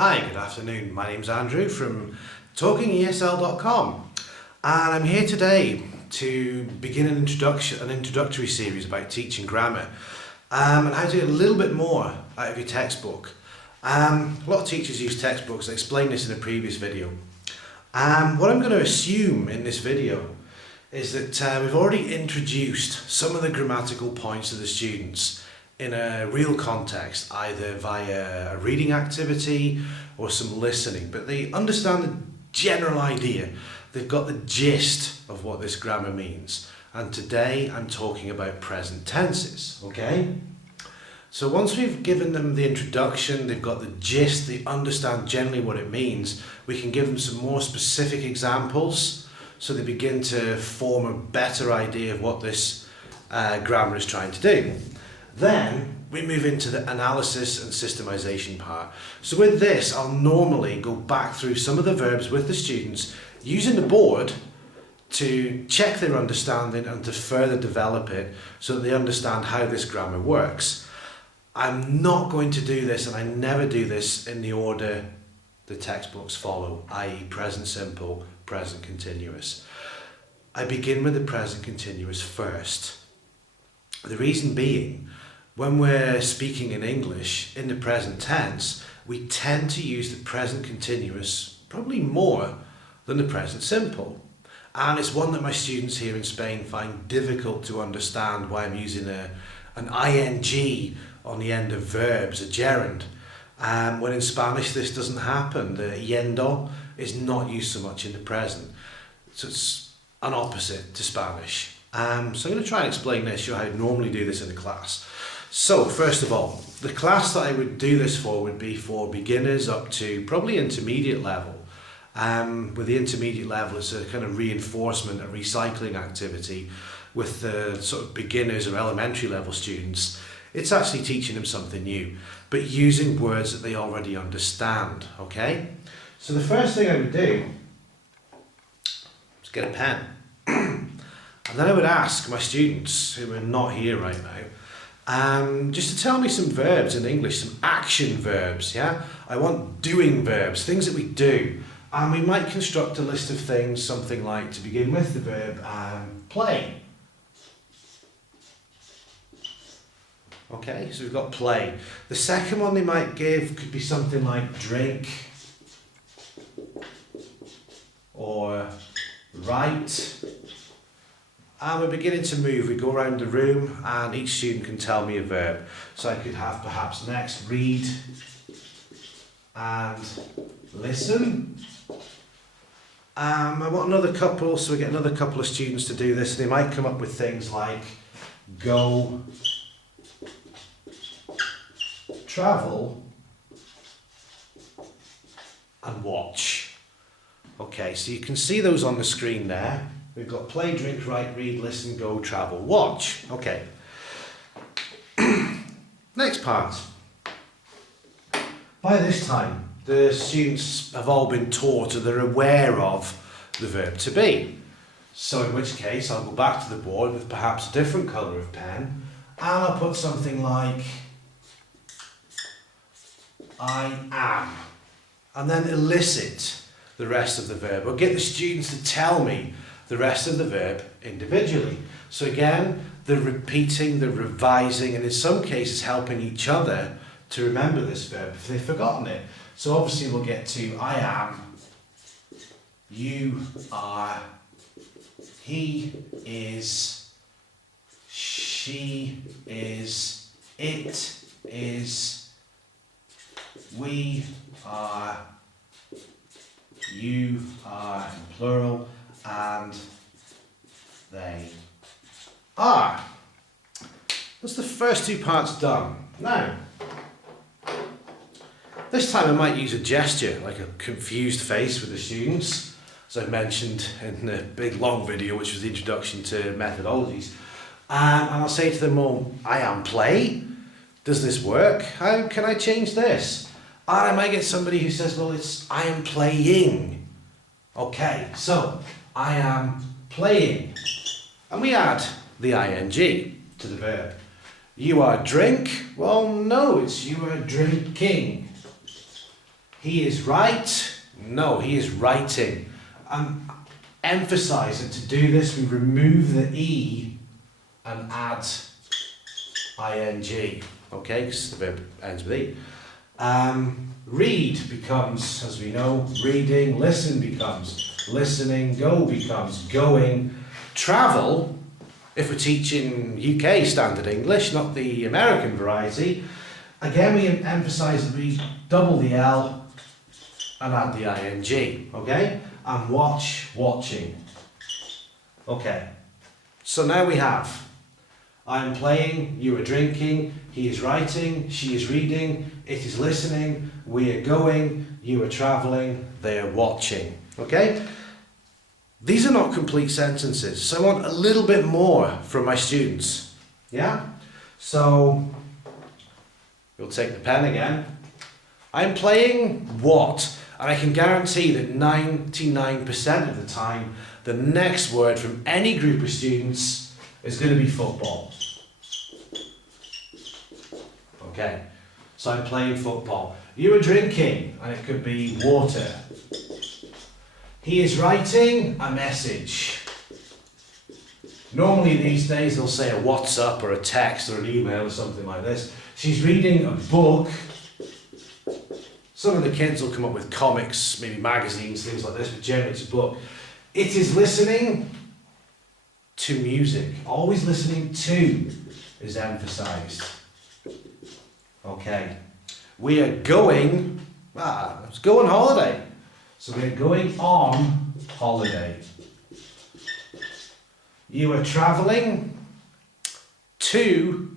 Hi, good afternoon. My name's Andrew from TalkingESL.com, and I'm here today to begin an introductory series about teaching grammar and how to get a little bit more out of your textbook. A lot of teachers use textbooks. I explained this in a previous video. What I'm going to assume in this video is that we've already introduced some of the grammatical points to the students in a real context, either via a reading activity or some listening, but they understand the general idea. They've got the gist of what this grammar means. And today I'm talking about present tenses, okay? So once we've given them the introduction, they've got the gist, they understand generally what it means, we can give them some more specific examples so they begin to form a better idea of what this grammar is trying to do. Then we move into the analysis and systemization part. So with this, I'll normally go back through some of the verbs with the students using the board to check their understanding and to further develop it so that they understand how this grammar works. I'm not going to do this, and I never do this, in the order the textbooks follow, i.e. present simple, present continuous. I begin with the present continuous first. The reason being, when we're speaking in English in the present tense, we tend to use the present continuous probably more than the present simple. And it's one that my students here in Spain find difficult to understand, why I'm using an ing on the end of verbs, a gerund. When in Spanish this doesn't happen. The yendo is not used so much in the present. So it's an opposite to Spanish. So I'm going to try and explain this, show how I normally do this in a class. So first of all, the class that I would do this for would be for beginners up to probably intermediate level. With the intermediate level, it's a kind of reinforcement, a recycling activity. With the sort of beginners or elementary level students, it's actually teaching them something new, but using words that they already understand, okay? So the first thing I would do is get a pen. And then I would ask my students, who are not here right now, just to tell me some verbs in English, some action verbs, yeah? I want doing verbs, things that we do. And we might construct a list of things, something like, to begin with, the verb play. Okay, so we've got play. The second one they might give could be something like drink, or write. And we're beginning to move. We go around the room and each student can tell me a verb. So I could have perhaps next read and listen. I want another couple, so we get another couple of students to do this. They might come up with things like go, travel, and watch. Okay, so you can see those on the screen there. We've got play, drink, write, read, listen, go, travel, watch. Okay. Next part. By this time, the students have all been taught, or they're aware of the verb to be. So in which case, I'll go back to the board with perhaps a different colour of pen, and I'll put something like I am, and then elicit the rest of the verb, or get the students to tell me the rest of the verb individually. So again, they're repeating, they're revising, and in some cases helping each other to remember this verb if they've forgotten it. So obviously we'll get to I am, you are, he is, she is, it is, we are, you are in plural, and they are. That's the first two parts done. Now, this time I might use a gesture, like a confused face with the students, as I mentioned in the big long video, which was the introduction to methodologies. And I'll say to them, well, I am play. Does this work? How can I change this? And I might get somebody who says, well, it's I am playing. Okay, so I am playing. And we add the ing to the verb. You are drink? Well, no, it's you are drinking. He is right. No, he is writing. Emphasize that to do this, we remove the E and add ing. Okay, because the verb ends with E. Read becomes, as we know, reading. Listen becomes listening. Go becomes going. Travel, if we're teaching UK standard English, not the American variety, again we emphasize that we double the L and add the ing. Okay? And watch, watching. Okay. So now we have I am playing, you are drinking, he is writing, she is reading, it is listening, we are going, you are travelling, they are watching. Okay? These are not complete sentences, so I want a little bit more from my students. Yeah? So, we'll take the pen again. I'm playing what? And I can guarantee that 99% of the time, the next word from any group of students is going to be football. Okay, so I'm playing football. You are drinking, and it could be water. He is writing a message. Normally these days they'll say a WhatsApp or a text or an email or something like this. She's reading a book. Some of the kids will come up with comics, maybe magazines, things like this, but generally it's a book. It is listening to music. Always listening to is emphasized. Okay. We are going, let's go on holiday. So we're going on holiday. You are travelling to,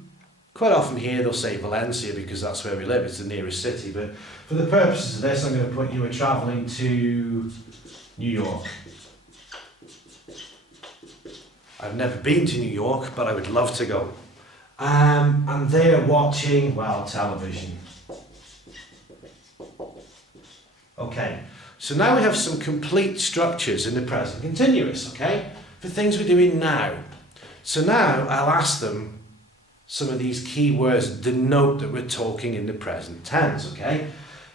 quite often here they'll say Valencia because that's where we live, it's the nearest city, but for the purposes of this I'm going to put you are travelling to New York. I've never been to New York, but I would love to go. And they're watching, well, television. Okay, so now we have some complete structures in the present continuous, okay, for things we're doing now. So now I'll ask them some of these key words that denote that we're talking in the present tense, okay?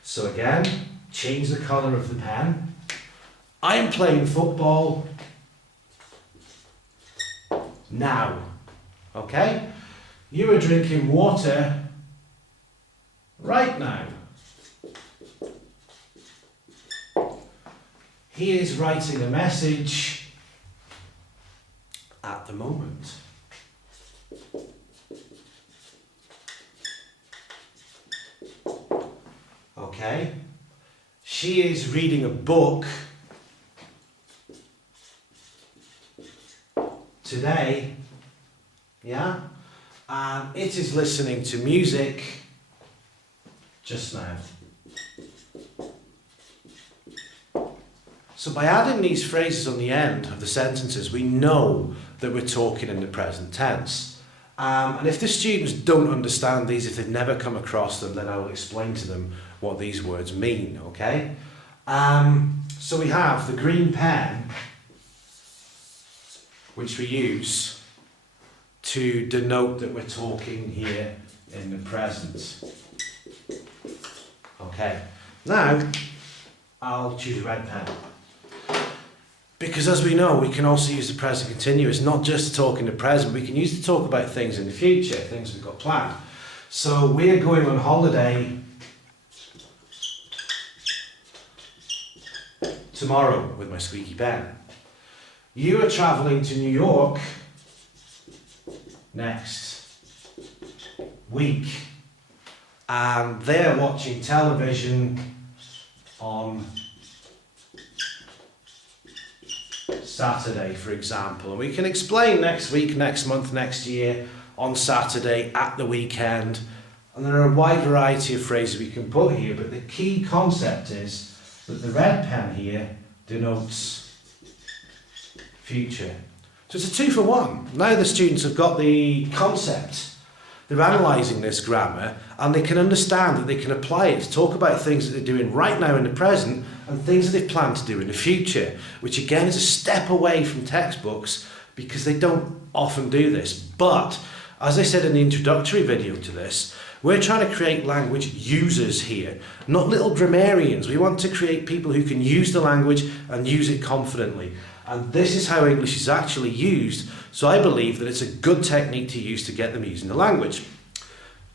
So again, change the colour of the pen. I'm playing football now, okay? You are drinking water right now. He is writing a message at the moment. Okay. She is reading a book today. Yeah. And it is listening to music just now. So by adding these phrases on the end of the sentences, we know that we're talking in the present tense. And if the students don't understand these, if they've never come across them, then I will explain to them what these words mean, okay? So we have the green pen, which we use to denote that we're talking here in the present. Okay, now I'll choose a red pen. Because as we know, we can also use the present continuous, not just to talk in the present, we can use it to talk about things in the future, things we've got planned. So we're going on holiday tomorrow with my squeaky pen. You are travelling to New York next week. And they're watching television on Saturday, for example. And we can explain next week, next month, next year, on Saturday, at the weekend. And there are a wide variety of phrases we can put here, but the key concept is that the red pen here denotes future. So it's a 2 for 1. Now the students have got the concept. They're analysing this grammar and they can understand that they can apply it to talk about things that they're doing right now in the present and things that they plan to do in the future, which again is a step away from textbooks because they don't often do this. But as I said in the introductory video to this, We're trying to create language users here, not little grammarians. We want to create people who can use the language and use it confidently. And this is how English is actually used, so I believe that it's a good technique to use to get them using the language.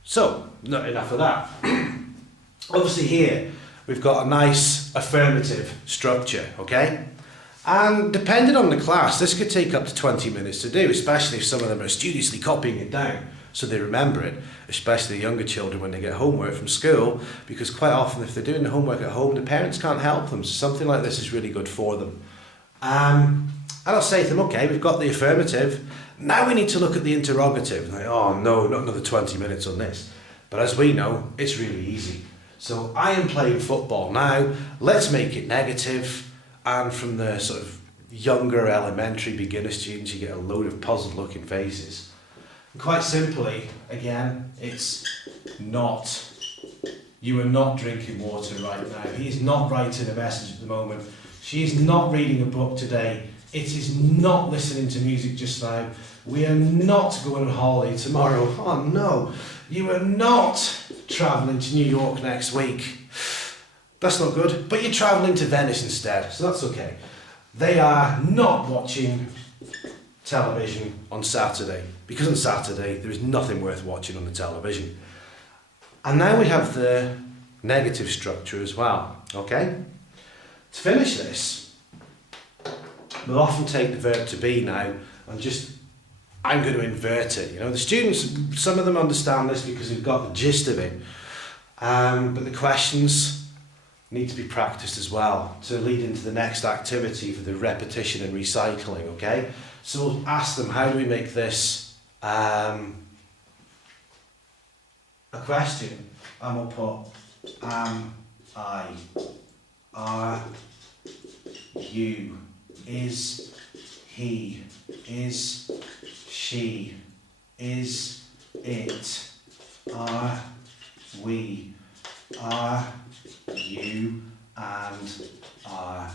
So, not enough of that. Obviously here, we've got a nice affirmative structure, okay? And depending on the class, this could take up to 20 minutes to do, especially if some of them are studiously copying it down so they remember it, especially the younger children when they get homework from school, because quite often if they're doing the homework at home, the parents can't help them, so something like this is really good for them. And I'll say to them, okay, we've got the affirmative, now we need to look at the interrogative. Like, oh no, not another 20 minutes on this. But as we know, it's really easy. So I am playing football now, let's make it negative, and from the sort of younger elementary beginner students, you get a load of puzzled looking faces. And quite simply, again, it's not. You are not drinking water right now. He is not writing a message at the moment. She is not reading a book today. It is not listening to music just now. We are not going on holiday tomorrow. Oh no. You are not travelling to New York next week. That's not good. But you're travelling to Venice instead, so that's okay. They are not watching television on Saturday, because on Saturday there is nothing worth watching on the television. And now we have the negative structure as well, okay? To finish this, we'll often take the verb to be now and I'm going to invert it. You know, the students, some of them understand this because they've got the gist of it. But the questions need to be practiced as well to lead into the next activity for the repetition and recycling, okay? So we'll ask them, how do we make this a question? And we'll put, am I, are you, is he, is she, is it, are we, are you, and are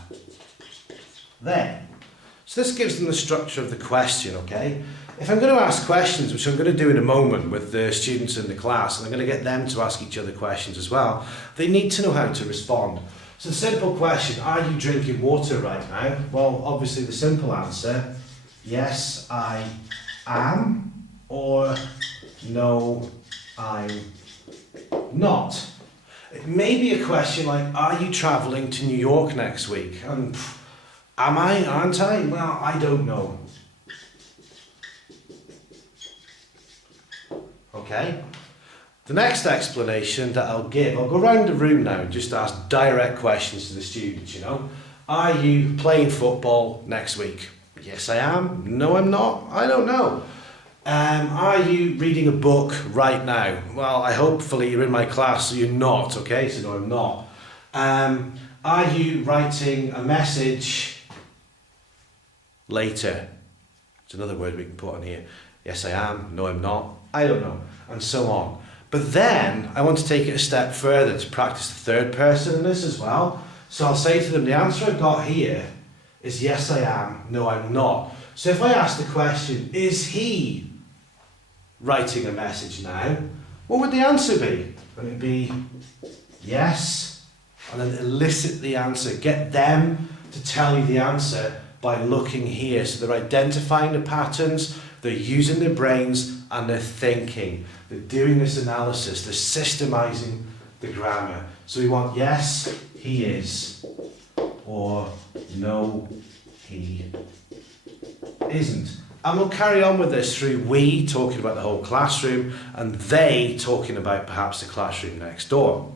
they. So this gives them the structure of the question, okay? If I'm going to ask questions, which I'm going to do in a moment with the students in the class, and I'm going to get them to ask each other questions as well, they need to know how to respond. So the simple question, are you drinking water right now? Well, obviously the simple answer, yes, I am, or no, I'm not. It may be a question like, are you travelling to New York next week? And am I, aren't I? Well, I don't know. Okay. The next explanation that I'll go around the room now and just ask direct questions to the students, you know. Are you playing football next week? Yes, I am. No, I'm not. I don't know. Are you reading a book right now? Well, hopefully you're in my class, so you're not, okay? So no, I'm not. Are you writing a message later? It's another word we can put on here. Yes, I am. No, I'm not. I don't know. And so on. But then I want to take it a step further to practice the third person in this as well. So I'll say to them, the answer I've got here is yes, I am. No, I'm not. So if I ask the question, is he writing a message now? What would the answer be? Would it be yes? And then elicit the answer. Get them to tell you the answer by looking here. So they're identifying the patterns, they're using their brains, and they're thinking. They're doing this analysis, they're systemizing the grammar. So we want yes, he is, or no, he isn't. And we'll carry on with this through we talking about the whole classroom and they talking about perhaps the classroom next door.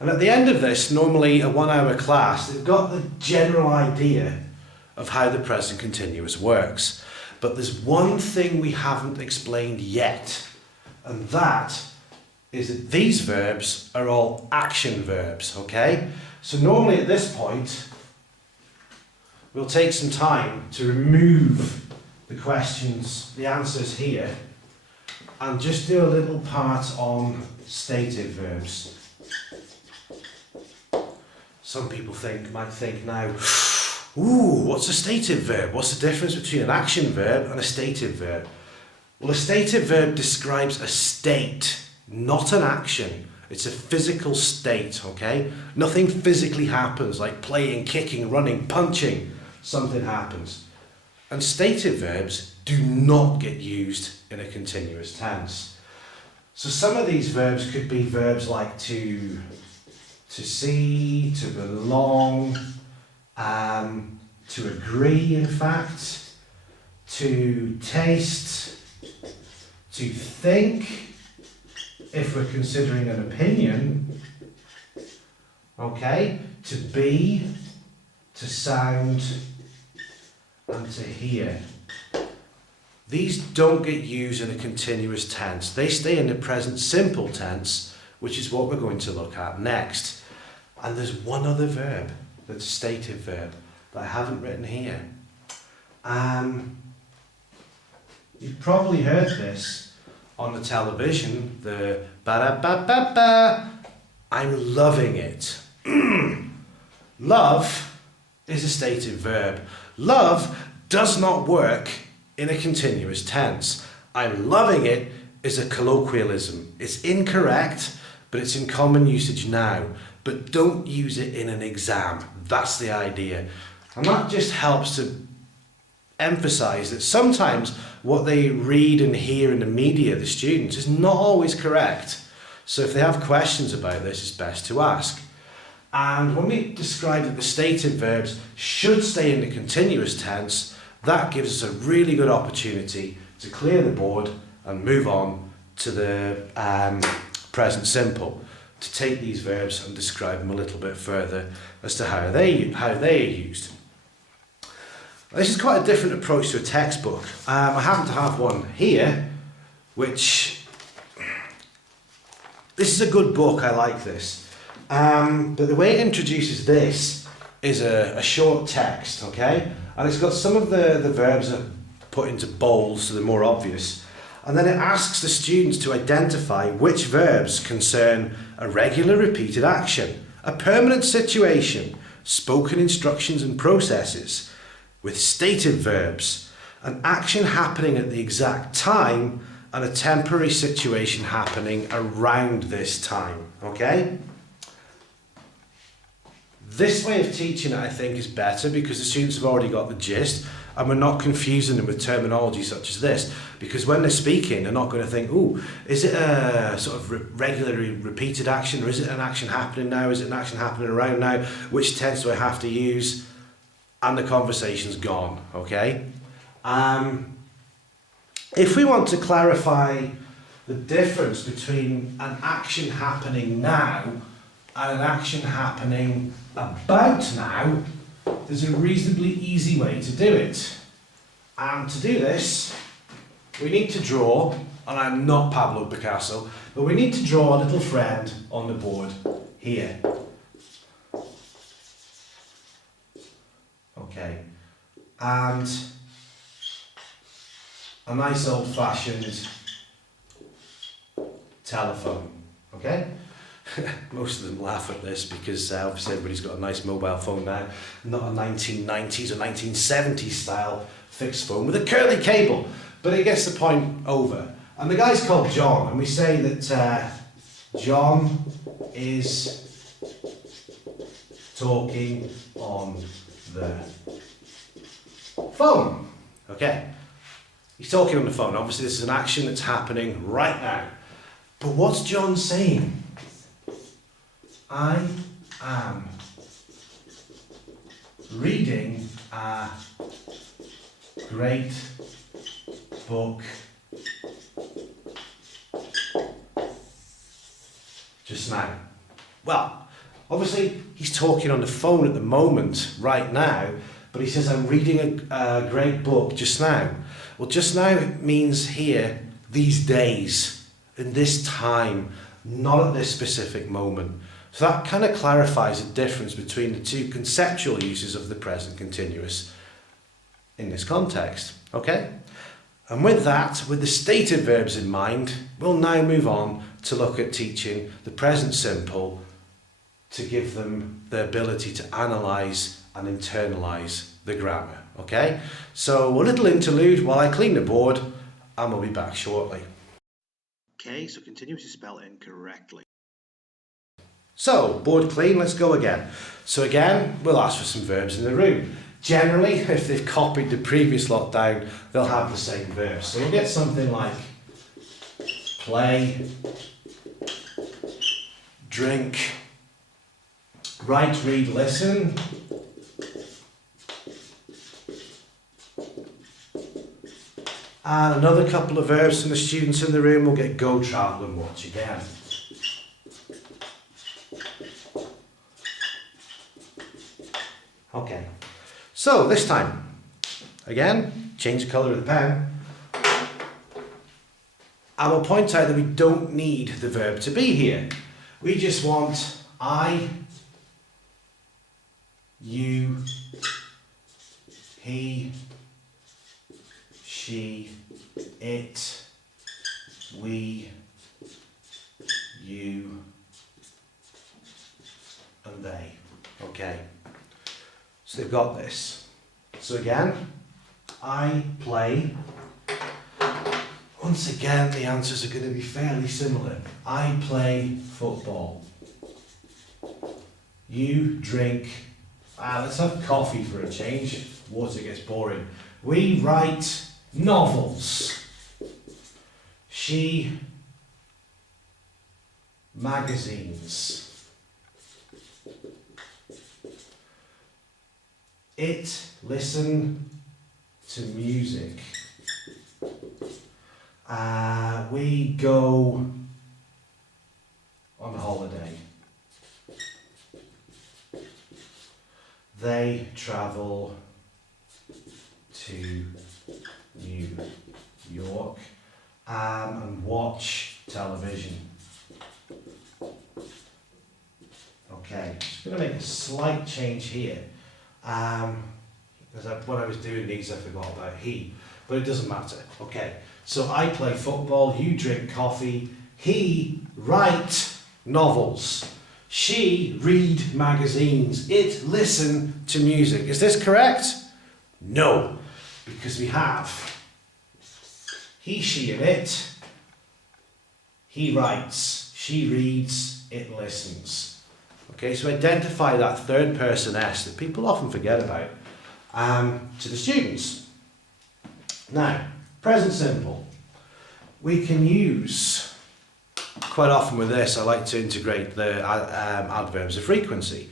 And at the end of this, normally a 1 hour class, they've got the general idea of how the present continuous works. But there's one thing we haven't explained yet, and that is that these verbs are all action verbs, okay? So normally at this point, we'll take some time to remove the questions, the answers here, and just do a little part on stative verbs. Some people might think now, ooh, what's a stative verb? What's the difference between an action verb and a stative verb? Well, a stative verb describes a state. not an action. It's a physical state, okay? Nothing physically happens, like playing, kicking, running, punching. Something happens. And stative verbs do not get used in a continuous tense. So some of these verbs could be verbs like to see, to belong, to agree, in fact, to taste, to think, if we're considering an opinion, okay, to be, to sound, and to hear. These don't get used in a continuous tense. They stay in the present simple tense, which is what we're going to look at next. And there's one other verb that's a stative verb that I haven't written here. You've probably heard this on the television, the ba-da-ba-ba-ba. I'm loving it. Love is a stative verb. Love does not work in a continuous tense. I'm loving it is a colloquialism. It's incorrect, but it's in common usage now. But don't use it in an exam. That's the idea. And that just helps to emphasize that sometimes what they read and hear in the media, the students, is not always correct. So if they have questions about this, it's best to ask. And when we describe that the stative verbs should stay in the continuous tense, that gives us a really good opportunity to clear the board and move on to the present simple, to take these verbs and describe them a little bit further as to how they are used. This is quite a different approach to a textbook. I happen to have one here, which, this is a good book, I like this. But the way it introduces this is a short text, okay? And it's got some of the verbs are put into bold, so they're more obvious. And then it asks the students to identify which verbs concern a regular repeated action, a permanent situation, spoken instructions and processes, with stative verbs, an action happening at the exact time and a temporary situation happening around this time, okay? This way of teaching it, I think, is better because the students have already got the gist and we're not confusing them with terminology such as this, because when they're speaking, they're not going to think, ooh, is it a sort of regularly repeated action, or is it an action happening now? Is it an action happening around now? Which tense do I have to use? And the conversation's gone, okay? If we want to clarify the difference between an action happening now and an action happening about now, there's a reasonably easy way to do it. And to do this, we need to draw, and I'm not Pablo Picasso, but we need to draw a little friend on the board here. Okay, and a nice old-fashioned telephone, okay? Most of them laugh at this because obviously everybody's got a nice mobile phone now, not a 1990s or 1970s style fixed phone with a curly cable, but it gets the point over. And the guy's called John, and we say that John is talking on the phone. Okay, he's talking on the phone. Obviously this is an action that's happening right now. But what's John saying? I am reading a great book just now. Well, obviously he's talking on the phone at the moment, right now, but he says, I'm reading a great book just now. Well, just now means here, these days, in this time, not at this specific moment. So that kind of clarifies the difference between the two conceptual uses of the present continuous in this context, okay? And with that, with the stative verbs in mind, we'll now move on to look at teaching the present simple to give them the ability to analyse and internalise the grammar, okay? So a little interlude while I clean the board and we'll be back shortly. Okay, so continue to spell incorrectly. So, board clean, let's go again. So again, we'll ask for some verbs in the room. Generally, if they've copied the previous lot down, they'll have the same verbs. So we'll get something like play, drink, write, read, listen. And another couple of verbs from the students in the room. We'll get go, travel and watch again. Okay, so this time, again, change the colour of the pen. I will point out that we don't need the verb to be here. We just want I, you, he, she, it, we, you, and they. Okay, so they've got this. So again, I play. Once again, the answers are going to be fairly similar. I play football. You drink. Let's have coffee for a change. Water gets boring. We write novels. She magazines. It listen to music. We go on holiday. They travel to New York and watch television. Okay, just going to make a slight change here. Because when I was doing these, I forgot about he, but it doesn't matter. Okay, so I play football, you drink coffee, he write novels, she read magazines, it listen to music. Is this correct? No, because we have he, she, and it. He writes, she reads, it listens. Okay, so identify that third person S that people often forget about to the students. Now, present simple. We can use, quite often with this, I like to integrate the adverbs of frequency.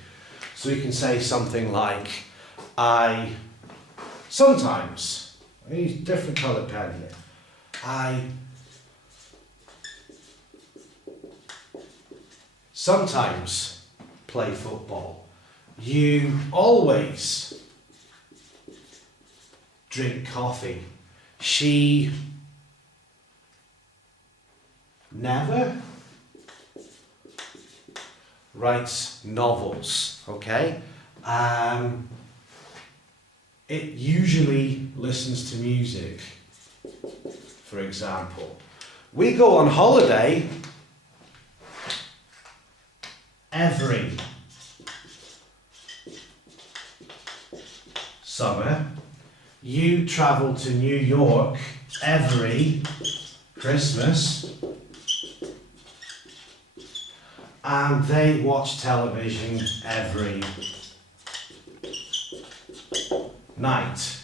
So we can say something like, I sometimes, I use different coloured pen here, I sometimes play football. You always drink coffee. She never writes novels. Okay? It usually listens to music, for example. We go on holiday every summer. You travel to New York every Christmas. And they watch television every night.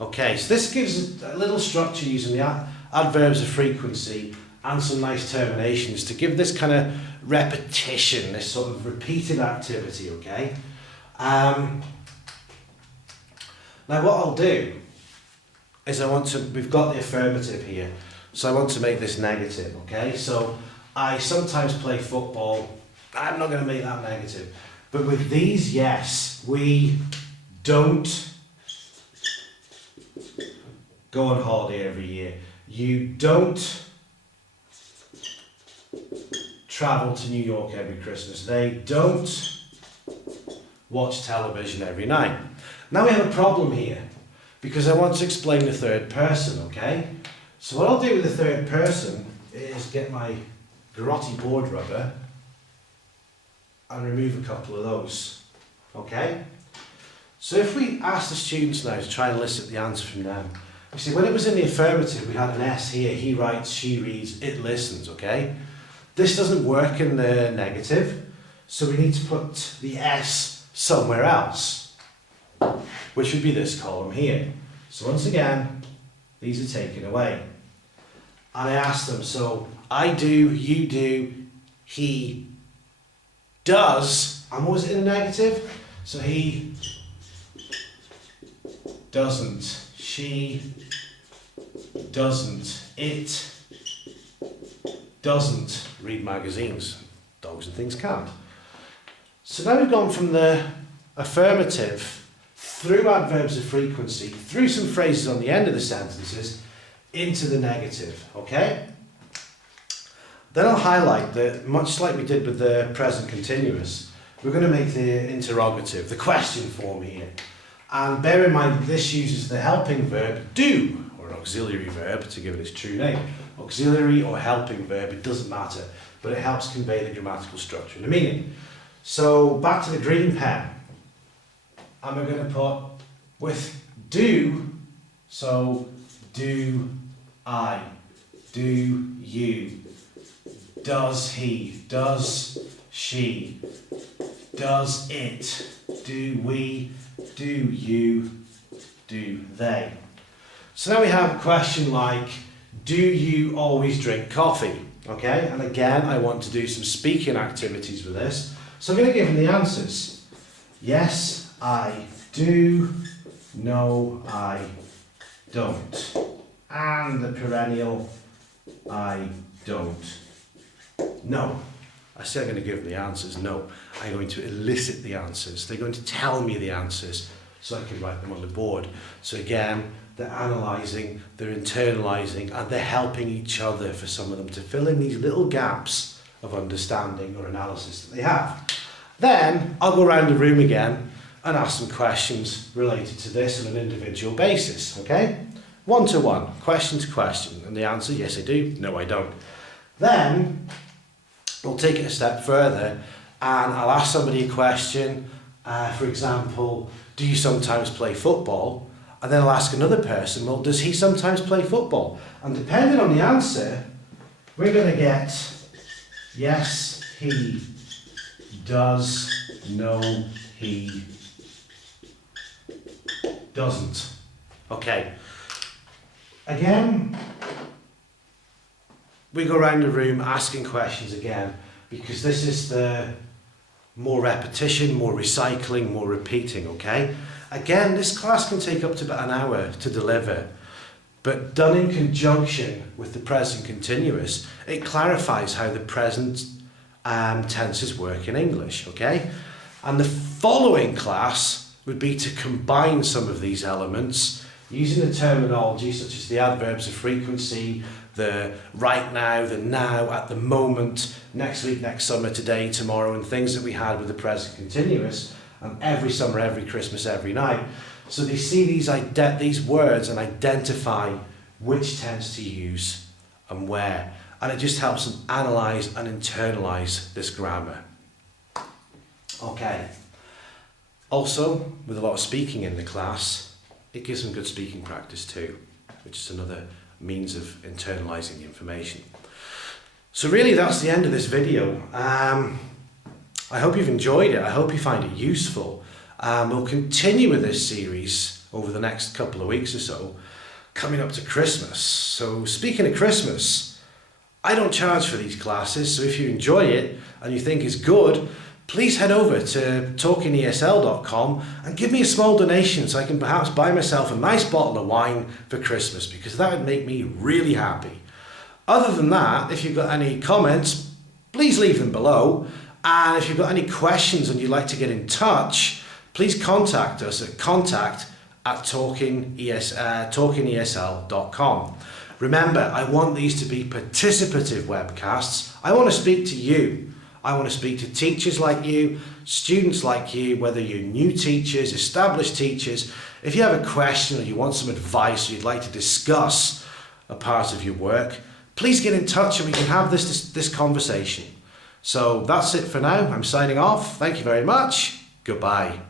Okay, so this gives a little structure using the adverbs of frequency and some nice terminations to give this kind of repetition, this sort of repeated activity, okay? Now what I'll do is we've got the affirmative here, so I want to make this negative, okay? So I sometimes play football. I'm not going to make that negative. But with these, yes, we don't go on holiday every year. You don't travel to New York every Christmas. They don't watch television every night. Now we have a problem here because I want to explain the third person, okay? So what I'll do with the third person is get my garrote board rubber and remove a couple of those, okay? So if we ask the students now to try and elicit the answer from them, You see, when it was in the affirmative, we had an S here. He writes, she reads, it listens, okay? This doesn't work in the negative, so we need to put the S somewhere else, which would be this column here. So once again, these are taken away. And I asked them, so I do, you do, he does, and what was it in the negative? So he doesn't, she doesn't, it doesn't read magazines. Dogs and things can't. So now we've gone from the affirmative through adverbs of frequency, through some phrases on the end of the sentences, into the negative, okay? Then I'll highlight that, much like we did with the present continuous, we're going to make the interrogative, the question form here. And bear in mind that this uses the helping verb do, or an auxiliary verb to give it its true name. Auxiliary or helping verb, it doesn't matter, but it helps convey the grammatical structure and the meaning. So back to the green pen, and we're going to put with do, so do I, do you, does he, does she, does it, do we, do you, do they. So now we have a question like, do you always drink coffee? Okay, and again, I want to do some speaking activities with this. So I'm going to give them the answers. Yes, I do. No, I don't. And the perennial, I don't. No. I say I'm going to give them the answers. No. I'm going to elicit the answers. They're going to tell me the answers so I can write them on the board. So again, they're analysing, they're internalising, and they're helping each other for some of them to fill in these little gaps of understanding or analysis that they have. Then I'll go around the room again and ask some questions related to this on an individual basis, okay? One-to-one, question to question, and the answer, yes I do, no I don't. Then we'll take it a step further and I'll ask somebody a question, for example, do you sometimes play football? And then I'll ask another person, well, does he sometimes play football? And depending on the answer, we're going to get yes, he does, no, he doesn't. Okay. Again, we go around the room asking questions again, because this is the more repetition, more recycling, more repeating, okay? Again, this class can take up to about an hour to deliver, but done in conjunction with the present continuous, it clarifies how the present tenses work in English, okay? And the following class would be to combine some of these elements using the terminology such as the adverbs of frequency, the right now, the now, at the moment, next week, next summer, today, tomorrow, and things that we had with the present continuous, and every summer, every Christmas, every night. So they see these words and identify which tense to use and where. And it just helps them analyse and internalise this grammar. Okay. Also, with a lot of speaking in the class, it gives them good speaking practice too, which is another means of internalising the information. So really that's the end of this video. I hope you've enjoyed it. I hope you find it useful. We'll continue with this series over the next couple of weeks or so, coming up to Christmas. So speaking of Christmas, I don't charge for these classes, so if you enjoy it and you think it's good, please head over to talkingesl.com and give me a small donation so I can perhaps buy myself a nice bottle of wine for Christmas, because that would make me really happy. Other than that, if you've got any comments, please leave them below. And if you've got any questions and you'd like to get in touch, please contact us at talkingesl.com. Remember, I want these to be participative webcasts. I want to speak to you. I want to speak to teachers like you, students like you, whether you're new teachers, established teachers. If you have a question or you want some advice or you'd like to discuss a part of your work, please get in touch and we can have this conversation. So that's it for now. I'm signing off. Thank you very much. Goodbye.